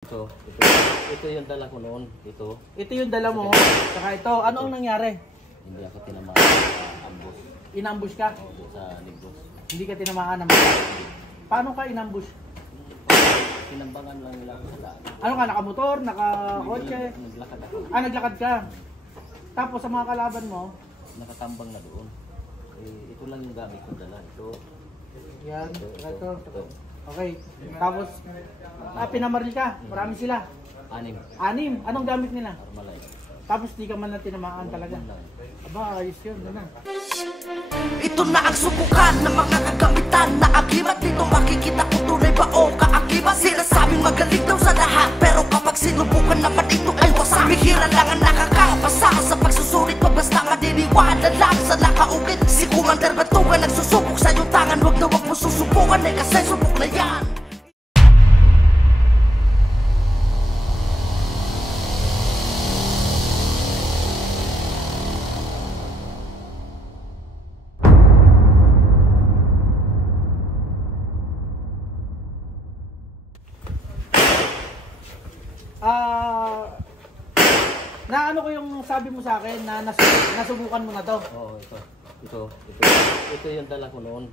Ito yung dala ko noon. Ito yung dala mo. Saka ito. Ano ang nangyari? Hindi ako tinamaan sa ambush. Inambush ka? Sa Negros. Hindi ka tinamaan ng bala. Paano ka inambush? Tinambangan lang nila ako sa daan. Ano ka? Nakamotor? Nakakotse? Naglakad ako. Naglakad ka. Tapos sa mga kalaban mo? Nakatambang na doon. Ito lang yung gamit kong dala. Ito. Yan. Ito. Okay. Tapos, pinamaril ka. Marami sila. 6. 6. Anong gamit nila? Armalite. Tapos di ka man na tinamaan talaga. Aba, ayos yun. Ano? Ito na ang subukan ng mga kagamitan na agimat. Dito makikita kung tunay ba o kaagimat. Sinasabing magaling daw sa lahat, pero kapag sinubukan naman ito ay wasak. Bihira lang ang nakakapasa sa pagsusulit. Pag basta madiniwala lang sa nakaukit. Si Commander Batugan nagsusubok sa iyong tangan. Huwag na huwag mo susubukan eh, kasi subok na yan. Na ano ko yung sabi mo sa akin na nasubukan mo na to? Oo, ito yung dala ko noon.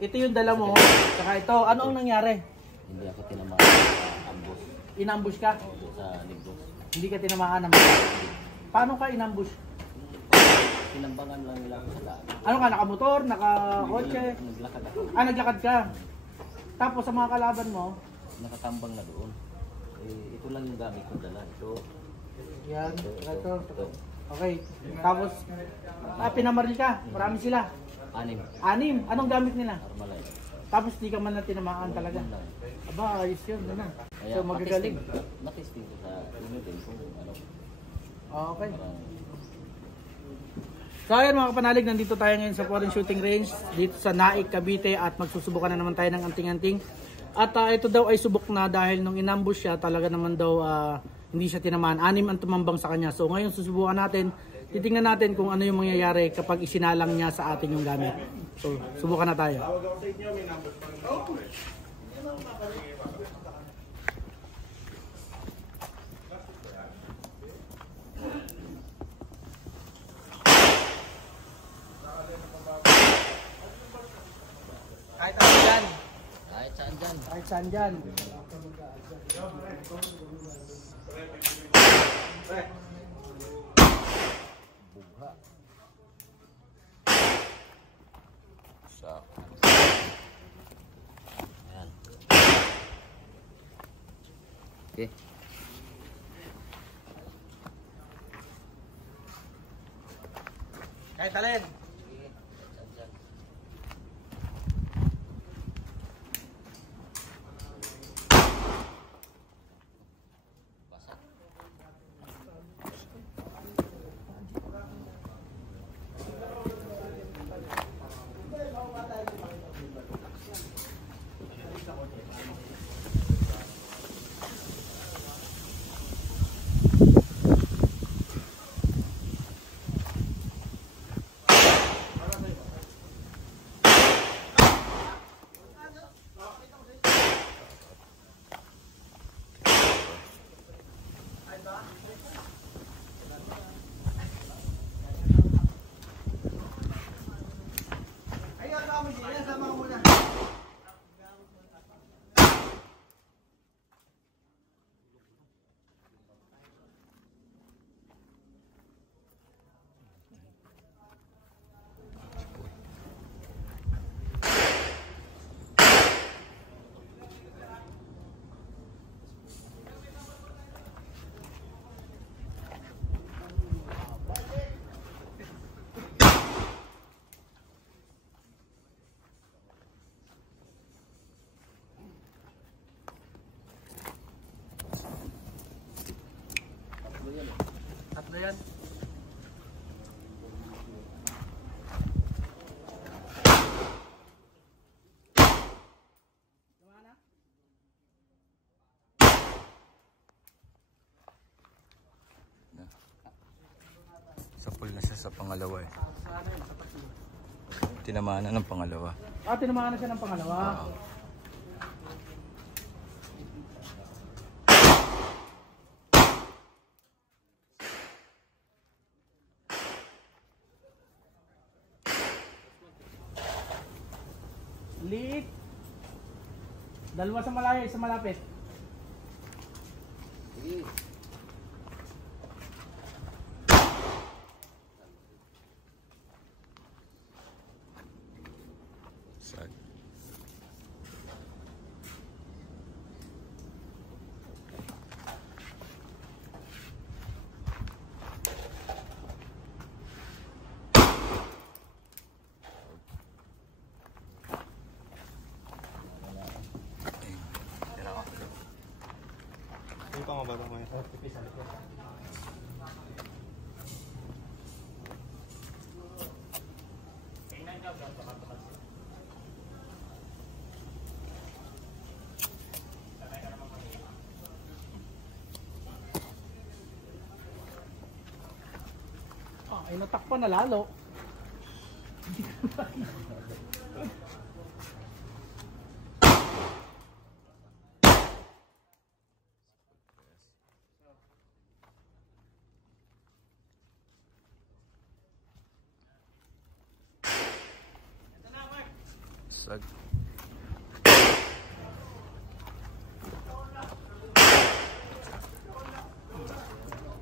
Ito yung dala mo. Saka ito. Ano ang nangyari? Hindi ako tinamaan sa ambush. Inambush ka? Sa Negros. Hindi ka tinamaan ng bala. Paano ka inambush? Tinambangan lang nila ako sa daan. Ano ka? Nakamotor? Nakakotse? Naglakad ako. Naglakad ka. Tapos sa mga kalaban mo? Nakatambang na doon. Ito lang yung gamit kong dala. Ito. Yan. Ito. Okay. Tapos, pinamaril ka. Marami sila. 6. 6. Anong gamit nila? Armalite. Tapos di ka man na tinamaan talaga. Aba, ayos yun. Ano? So magagaling. Matesting ko sa inyo din kung ano. Okay. So ayan mga kapanalig, nandito tayo ngayon sa foreign shooting range dito sa Naik, Cavite at magsusubukan na naman tayo ng anting-anting. At ito daw ay subok na dahil nung inambush siya talaga naman daw hindi siya tinamaan. 6 ang tumambang sa kanya. So ngayon susubukan natin, titingnan natin kung ano yung mangyayari kapag isinalang niya sa atin yung gamit. So subukan na tayo. Kahit ano dyan. Kahit saan dyan. Kahit saan dyan. Bugha. Ayan. Okay. Kahit alin. Tatlo yan. Sapul na siya sa pangalawa eh. Tinamaan na ng pangalawa. Tinamaan na siya ng pangalawa. liit. Dalawa sa malayo, sa malapit. Sige. Sag. Yung pangabata ko yan. Ay, natakpan na lalo. Sag.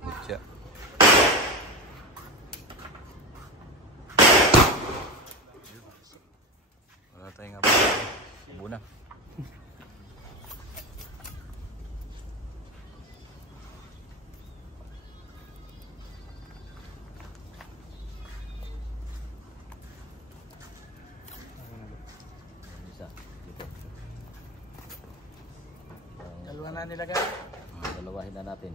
Kutya. Wala tayong nga ba? Subo na. Isa. Dito. Dalawa na nilagay. Dalawahin na natin.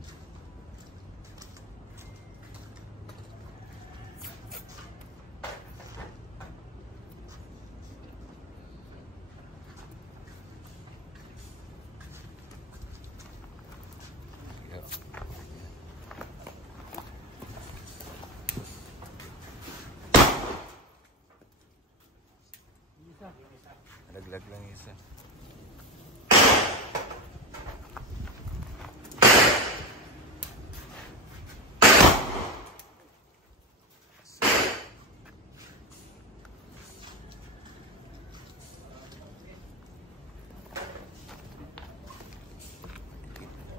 Laglag lang isa.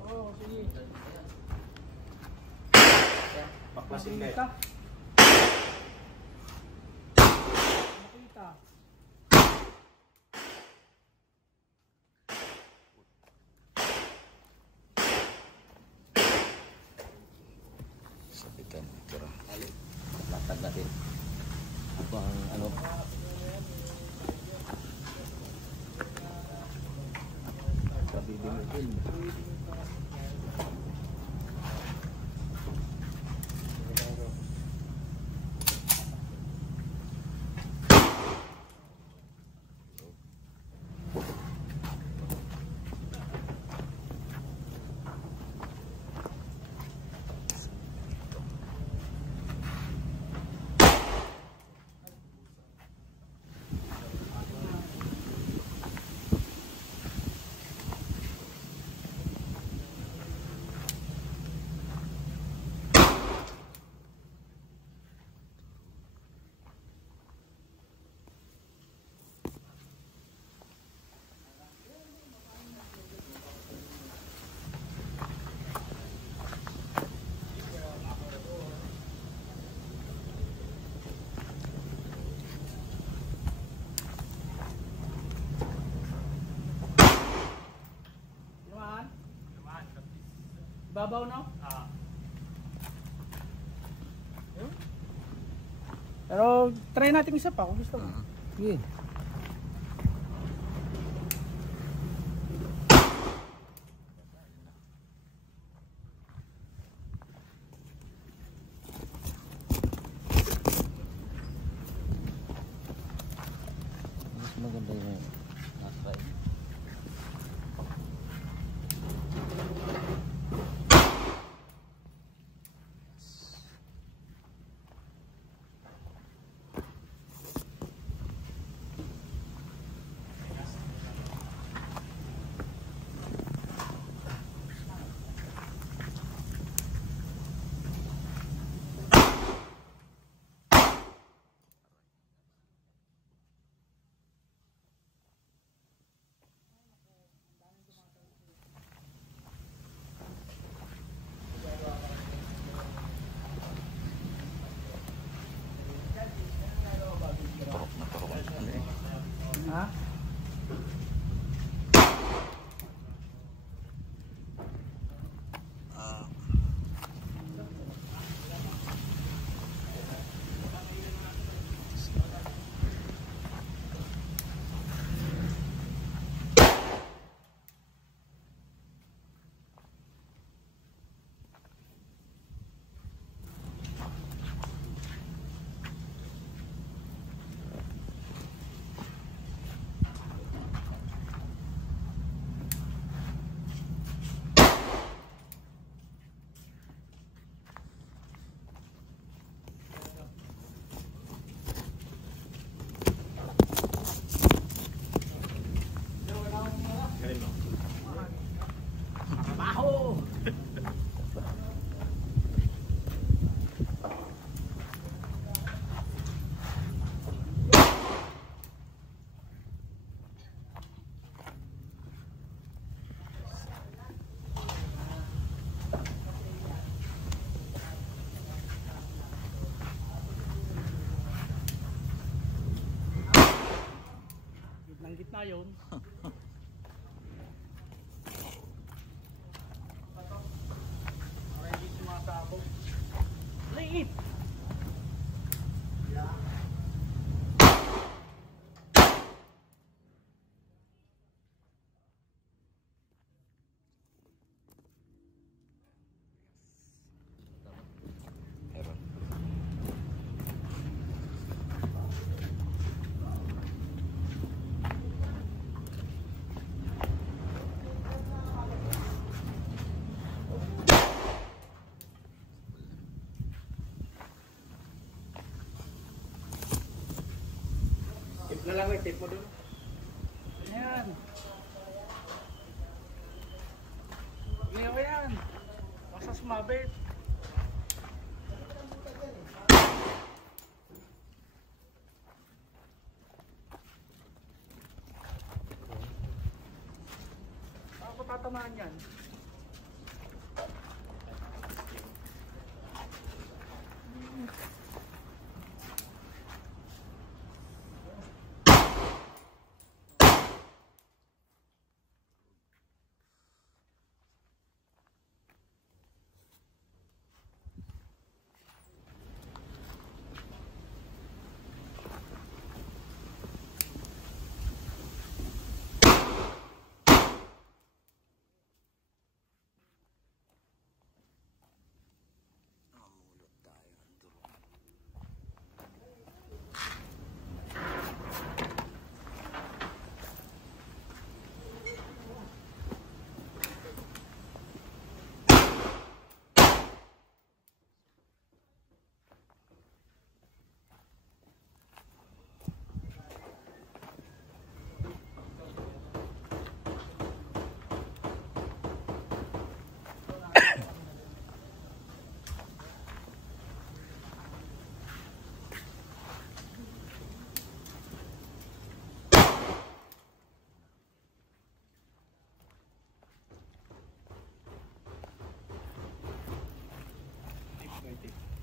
Oh, sige. Baklasing Makita. Makita. Sabitan. Tira. Latag natin. Ito ang ano. Kabibingin. Babaw no? Pero try natin isa pa kung gusto mo. Sige. Mas maganda yung nasa yun. Para hindi sumasabog. Liit! Meron. Tip na lang, tip mo doon. Ayan. Ngayon ko yan. Basta sumabit. Saan ko tatamaan yan?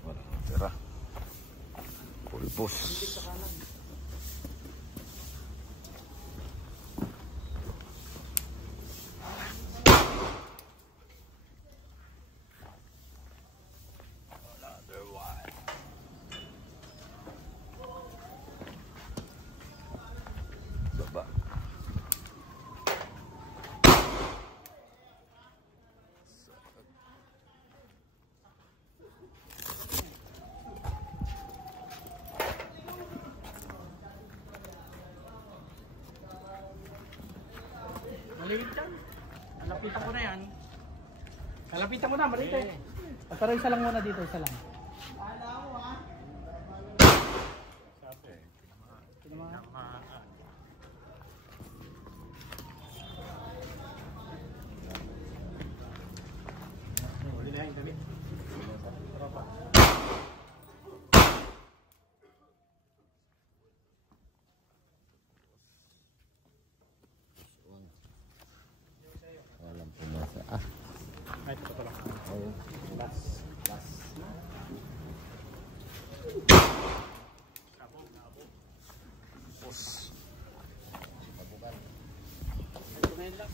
Wala nang tira. Pulbos. Another one. Baba. Maliit yan. Kalapitan ko na yan. Kalapitan ko na, maliit eh. Pero isa lang muna dito, isa lang. Walang pumasa. Ah, Ay, ito lang. oh, last. Ito na yun lang.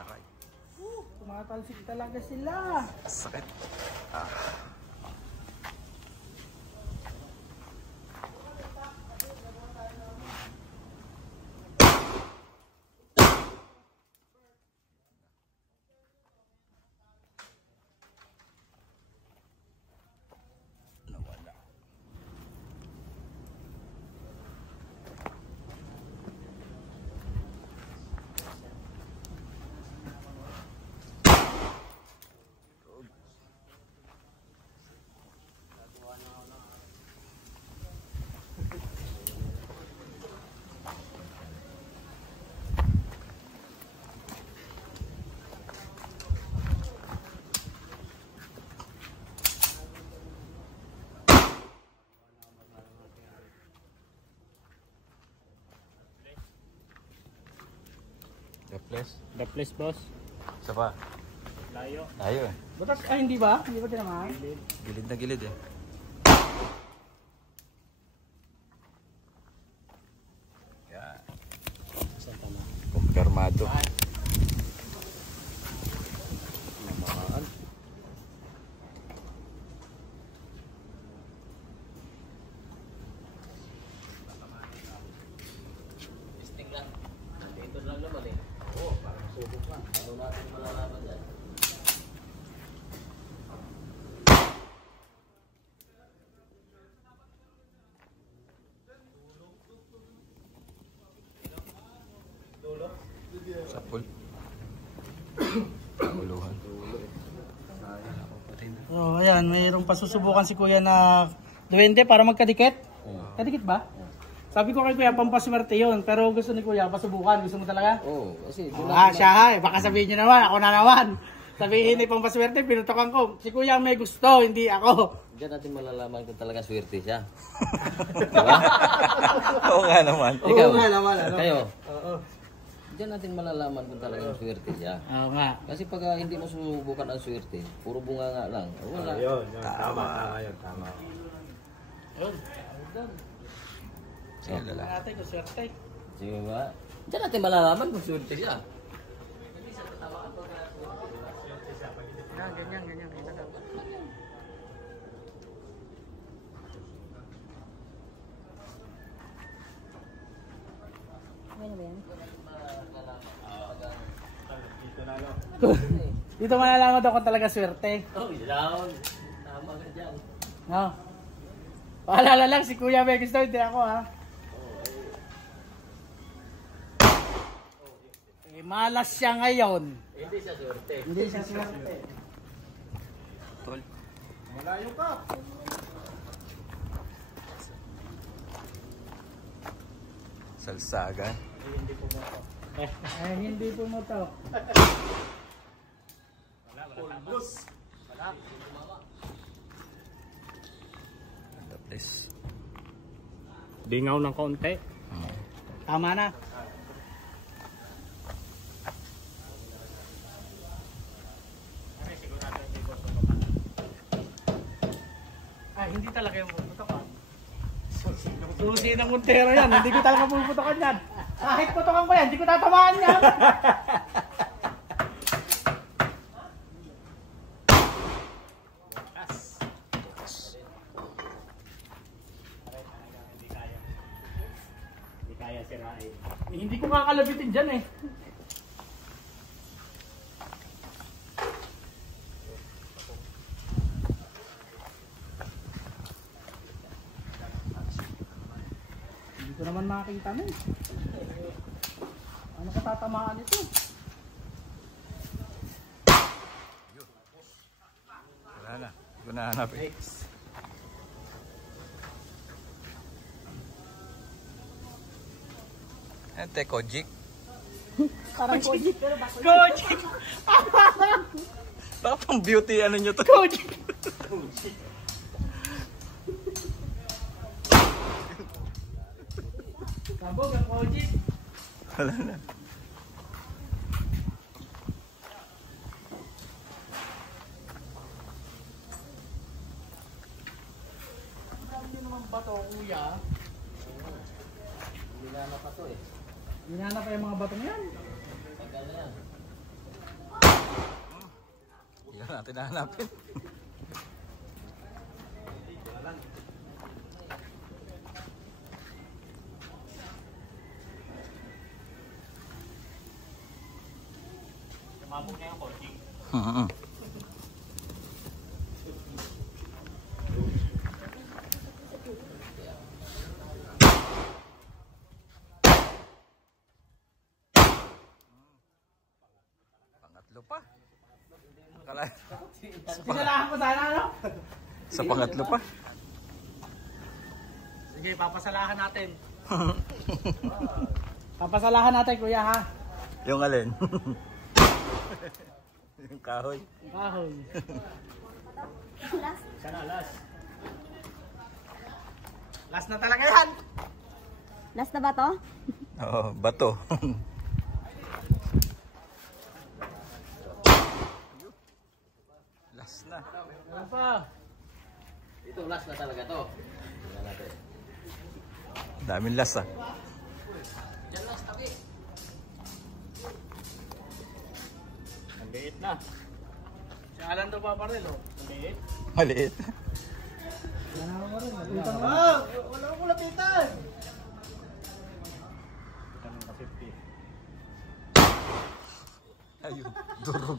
Aray. Tumatalsik talaga sila. Sakit. Nawala. Deples. The place, boss. Isa pa. Layo. Tayo eh. Butas, ay hindi ba? Hindi ba tinamaan? Gilid na gilid eh. Yan. Saan tama? Kumpirmado. Namaan. Testing lang. Nandito lang naman eh. Oo, parang subok lang. Ano natin malalaman yan? Sapul. Uluhan. So, ayan, mayroong pasusubukan si Kuya na duwende para magkadikit. Kadikit ba? Sabi ko kay Kuya, pampaswerte yun. Pero gusto ni Kuya, pasubukan. Gusto mo talaga? Oo, kasi doon Siya ha, baka sabihin niyo naman, ako na naman. Sabihin ni pampaswerte, pinutokan ko. Si Kuya ang may gusto, hindi ako. diyan natin malalaman kung talaga swerte siya. Diba? Oo nga naman. Ikaw, nga naman, ano? kayo, Oo. diyan natin malalaman kung talagang swerte siya. Oo nga. Kasi pag hindi mo susubukan ang swerte, puro bunga nga lang. Wala. Yun, tama. Tama. Sige, lala. Ate, swerte. Sige ba? Diyan natin malalaman kung swerte siya. Ganyan. Dito malalaman daw kung talaga swerte. Oh, down. Tama ka dyan. No? Paalala lang, si Kuya may gusto, hindi ako ha. Malas siya ngayon. Hindi siya swerte. Hindi siya swerte. Tol. Malayo ka. Salsagan. Ay, hindi pumotok. Deples. Dingaw ng konti. Tama na. Ay, hindi talaga yung puputokan. Susi ng Montero yan. Hindi ko talaga puputokan yan. Kahit putokan ko yan, hindi ko tatamaan yan. Hindi kaya sirain. Hindi ko kakalabitin dyan eh. Hindi ko naman makakita na eh. Ano ka tatamaan ito? Wala na. Hindi ko nahanap eh. Ente, Kojik. Parang Kojik. Kojik! Baka pang beauty ano nyo to. Kojik! Kabog ang Kojik. Wala na. Hindi naman bato, Kuya. Hindi na pa to eh. Hinanap pa yung mga bato na yan. Tagal na yan. Hindi na natin nahanapin. Mabog na yung coaching. Pangatlo pa. Akala, Sinalahan ko sana, ano? sa pangatlo pa. Sige, papasalahan natin. Papasalahan natin, Kuya, ha? Yung alin? Yung kahoy. Kahoy. Sana last. Last na talaga yan. Last na ba to? Oo, bato. Daming las ah. Diyan lang sa tabi. Ang liit na. Si Alan daw paparel, oh. Ang liit. Maliit. Wala ko lapitan. Ito ng ka-50. Ayun, durog.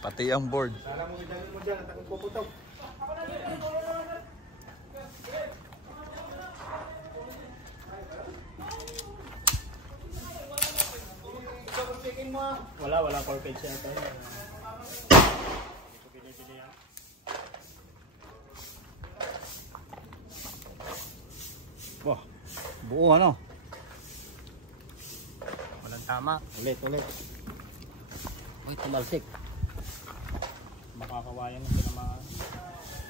Pati ang board. Sana mo idalhin mo dyan at akong puputok. Wala corkage siya ito. Ito pinipili yan. Wah, buo ano? Walang tama. Ulit. Uy, tumalsik. Makakawayan na sila mga...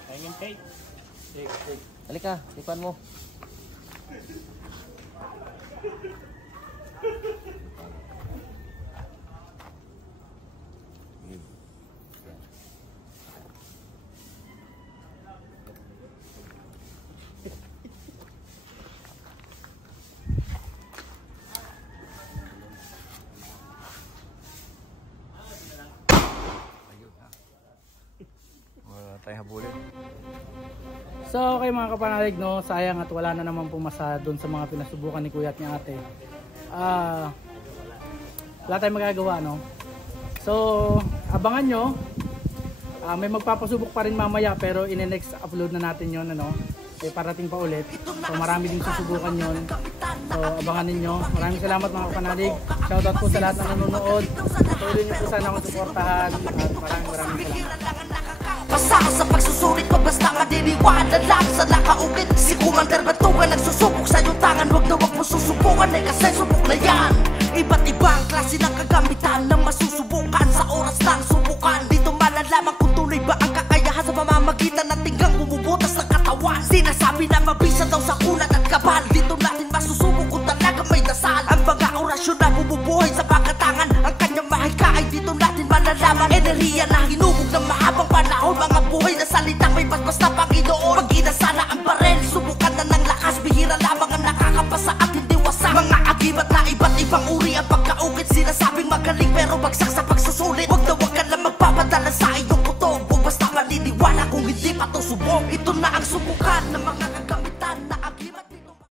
Tingin tape. Halika, tipan mo. Wala tayong habulin. So okay mga kapanalig, no, sayang at wala na naman pumasa doon sa mga pinasubukan ni kuya at ni ate. Wala tayong magagawa, no. So abangan nyo, may magpapasubok pa rin mamaya pero in-next upload na natin yon, ano. Parating pa ulit. So marami din susubukan yon. So abangan ninyo. Maraming salamat mga kapanalig. Shoutout po sa lahat ng nanonood. Tuloy nyo po sana akong suportahan. At maraming salamat. Basta sa pagsusulit ko, basta madiniwala lang sa nakaukit. Si Commander Batugan nagsusubok sa iyong tangan. Huwag na huwag mo susubukan, eh kasi subok na yan. Iba't ibang klase ng kagamitan na masusubukan sa oras ng subukan. Dito malalaman kung tunay ba ang kakayahan sa pamamagitan ng tinggang bumubutas ng katawan. Sinasabi na mabisa daw sa kulat at kabal. Dito natin masusubok kung talaga may dasal. Ang mga orasyon na bumubuhay sa pagkatangan. Ang kanyang mahika ay dito natin malalaman. Enerhiya na hinubog ng mahabang panahon. Mga buhay na salitang may basbas na Panginoon. Pag inasala ang barel, subukan na ng lakas. Bihira lamang ang nakakapasa at hindi wasak. Mga agibat na iba't ibang